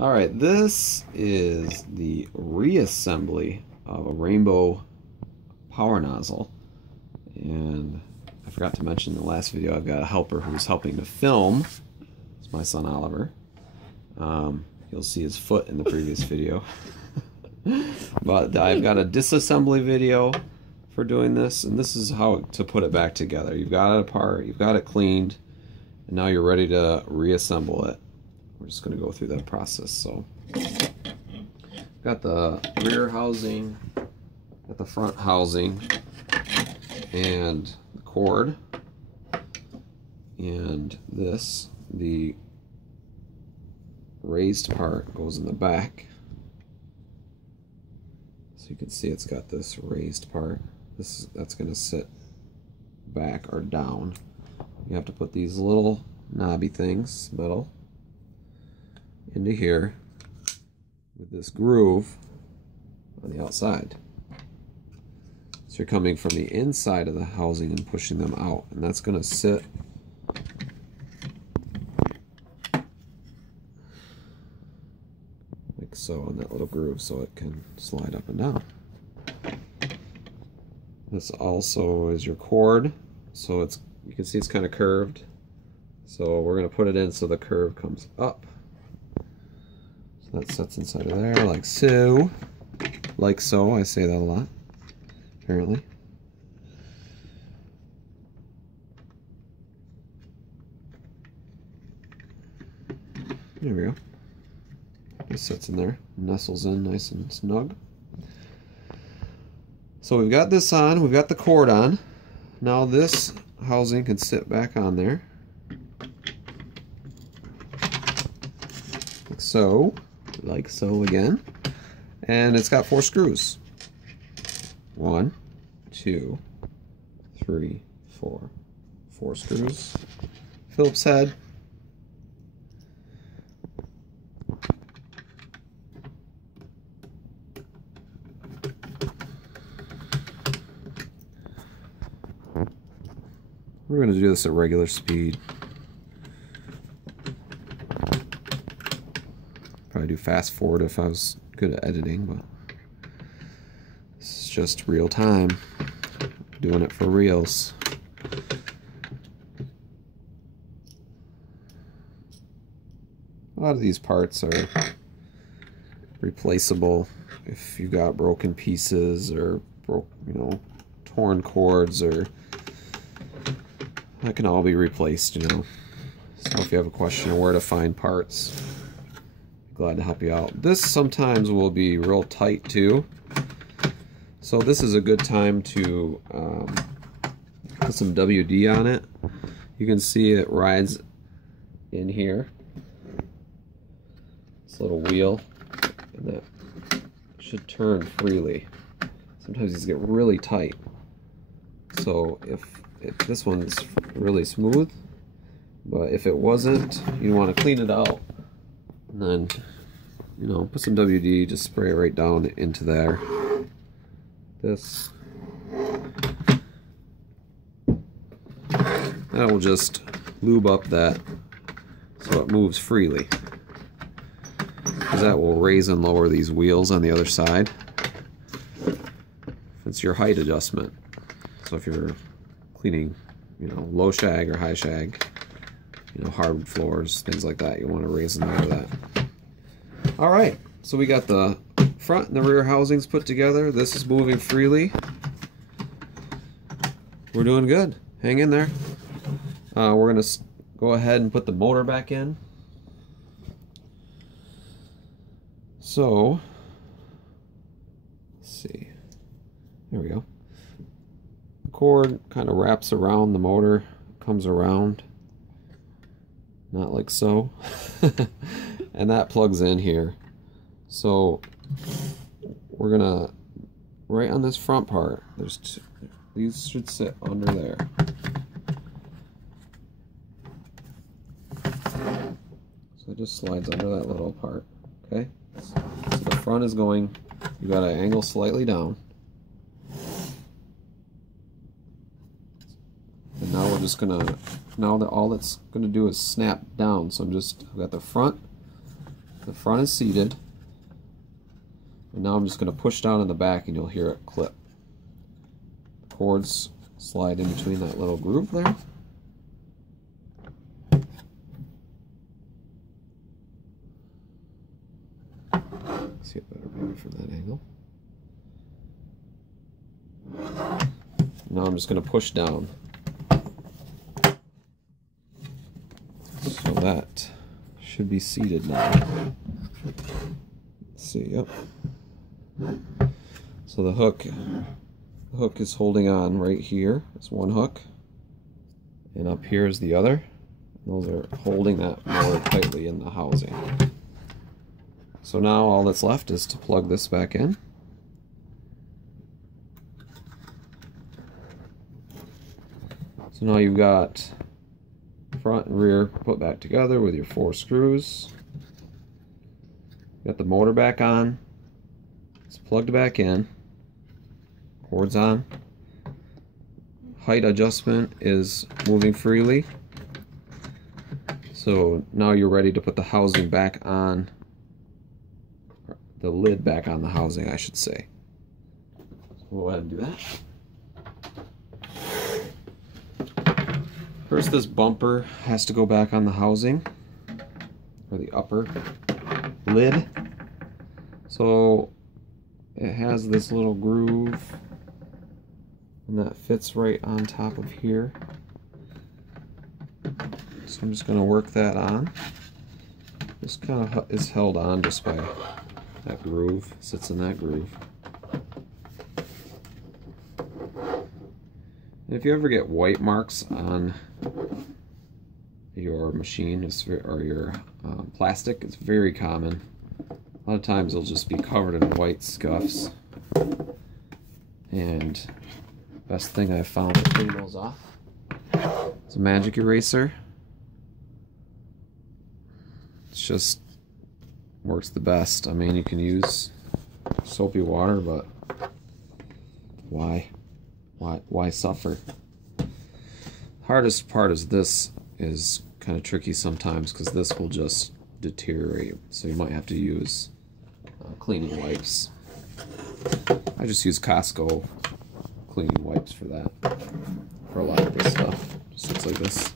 Alright, this is the reassembly of a rainbow power nozzle. And I forgot to mention in the last video, I've got a helper who's helping to film. It's my son Oliver. You'll see his foot in the previous video. But I've got a disassembly video for doing this, and this is how to put it back together. You've got it apart, you've got it cleaned, and now you're ready to reassemble it. We're just going to go through that process. So, got the rear housing, got the front housing, and the cord, and this, the raised part goes in the back. So you can see it's got this raised part. That's going to sit back or down. You have to put these little knobby things, metal, into here with this groove on the outside. So you're coming from the inside of the housing and pushing them out, and that's going to sit like so in that little groove, so it can slide up and down. This also is your cord, so you can see it's kind of curved. So we're going to put it in so the curve comes up. So that sits inside of there like so. Like so, I say that a lot, apparently. There we go. It sits in there, nestles in nice and snug. So we've got this on, we've got the cord on. Now this housing can sit back on there. Like so again. And it's got 4 screws. 1, 2, 3, 4. 4 screws. Phillips head. We're going to do this at regular speed. Probably do fast forward if I was good at editing, but this is just real time. Doing it for reals. A lot of these parts are replaceable if you've got broken pieces or torn cords, or that can all be replaced, So if you have a question of where to find parts, glad to help you out. This sometimes will be real tight too, so this is a good time to put some WD on it. You can see it rides in here, this little wheel, and that should turn freely. Sometimes these get really tight, so if this one's really smooth, but if it wasn't, you want to clean it out, and then put some WD, just spray it right down into there. That will just lube up that so it moves freely, because that will raise and lower these wheels on the other side. It's your height adjustment, so if you're cleaning low shag or high shag, hard floors, things like that, you want to raise and lower that. Alright, so we got the front and the rear housings put together. This is moving freely. We're doing good. Hang in there. We're going to go ahead and put the motor back in. So, let's see. There we go. The cord kind of wraps around the motor, comes around. Not like so. And that plugs in here. So we're gonna, right on this front part, there's two, these should sit under there. So it just slides under that little part. Okay, so the front is going, you got to angle slightly down. And now we're just gonna, all that's gonna do is snap down. So I've got the front The front is seated. And now I'm just going to push down in the back and you'll hear it clip. The cords slide in between that little groove there. See it better maybe from that angle. Now I'm just going to push down. So that should be seated now. Let's see, yep. So the hook is holding on right here. It's one hook. And up here is the other. Those are holding that more tightly in the housing. So now all that's left is to plug this back in. So now you've got front and rear put back together with your 4 screws. Got the motor back on. It's plugged back in. Cords on. Height adjustment is moving freely. So now you're ready to put the housing back on. The lid back on the housing, I should say. So we'll go ahead and do that. First, this bumper has to go back on the housing, or the upper lid. So it has this little groove, and that fits right on top of here. So I'm just going to work that on. This kind of is held on just by that groove, sits in that groove. And if you ever get white marks on your machine or your plastic, it's very common. A lot of times it'll just be covered in white scuffs. And best thing I've found to clean those off is a magic eraser. It's just works the best. I mean, you can use soapy water, but why suffer? Hardest part is this is kind of tricky sometimes because this will just deteriorate. So you might have to use cleaning wipes. I just use Costco cleaning wipes for that. For a lot of this stuff. Just looks like this.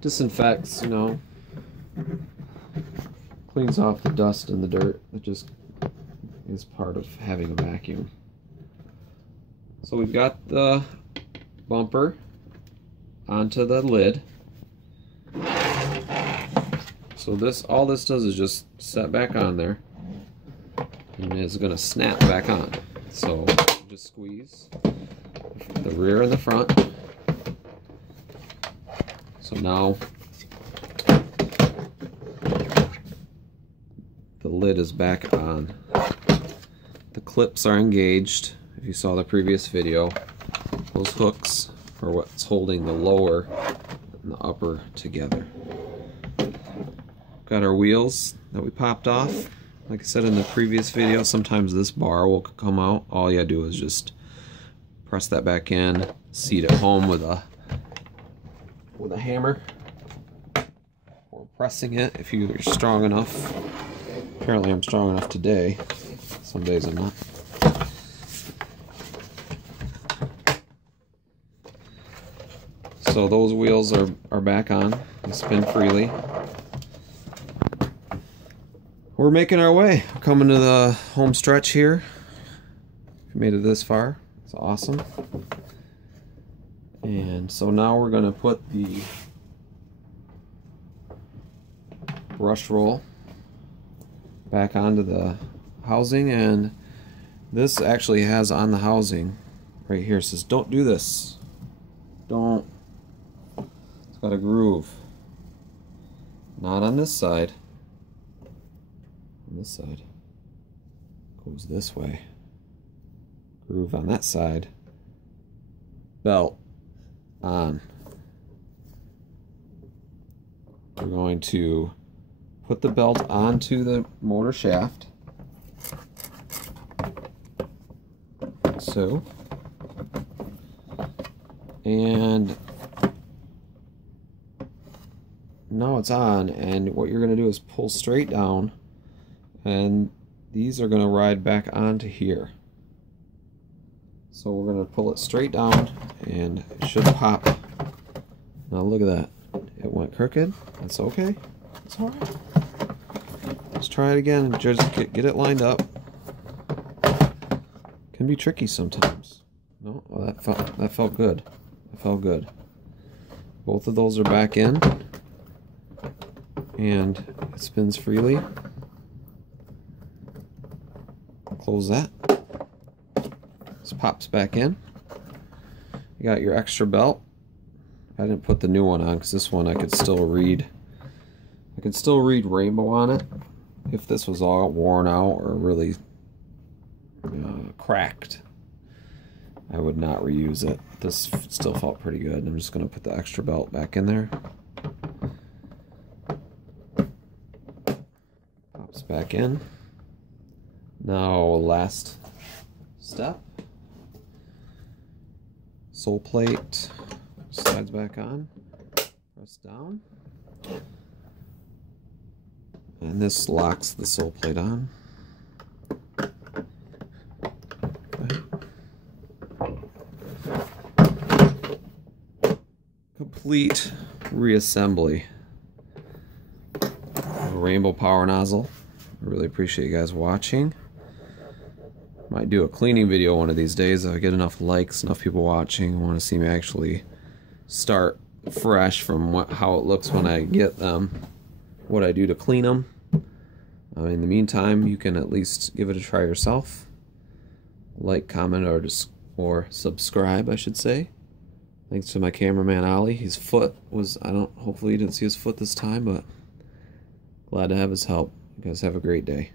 Disinfects, you know, cleans off the dust and the dirt. It just is part of having a vacuum. So we've got the bumper onto the lid. So all this does is just set back on there, and it's going to snap back on. So just squeeze the rear and the front. So now the lid is back on. The clips are engaged. If you saw the previous video, those hooks are what's holding the lower and the upper together. Got our wheels that we popped off. Like I said in the previous video, sometimes this bar will come out. All you gotta do is just press that back in, seat it home with a hammer, or pressing it if you're strong enough. Apparently I'm strong enough today. Some days I'm not. So those wheels are back on. They spin freely. We're making our way. We're coming to the home stretch here. If you made it this far, it's awesome. And so now we're going to put the brush roll back onto the housing, and this actually has on the housing right here, it says don't do this. Don't. It's got a groove. Not on this side. On this side. Goes this way. Groove on that side. Belt on. We're going to put the belt onto the motor shaft. So. now it's on, and what you're going to do is pull straight down, and these are going to ride back onto here. So we're going to pull it straight down, and it should pop. Now look at that. It went crooked. That's okay. It's alright. Let's try it again and just get it lined up. Can be tricky sometimes. No, well, that felt good. That felt good. Both of those are back in, and it spins freely. Close that. This pops back in. You got your extra belt. I didn't put the new one on because this one I could still read. I could still read rainbow on it. If this was all worn out or really cracked, I would not reuse it. This still felt pretty good. I'm just going to put the extra belt back in there. Pops back in. Now last step. Sole plate slides back on. Press down. And this locks the sole plate on. Complete reassembly of a rainbow power nozzle. I really appreciate you guys watching. Might do a cleaning video one of these days if I get enough likes, enough people watching want to see me actually start fresh from how it looks when I get them, what I do to clean them. In the meantime, you can at least give it a try yourself. Like, comment, or subscribe, I should say. Thanks to my cameraman Ollie. His foot was, hopefully you didn't see his foot this time, but glad to have his help. You guys have a great day.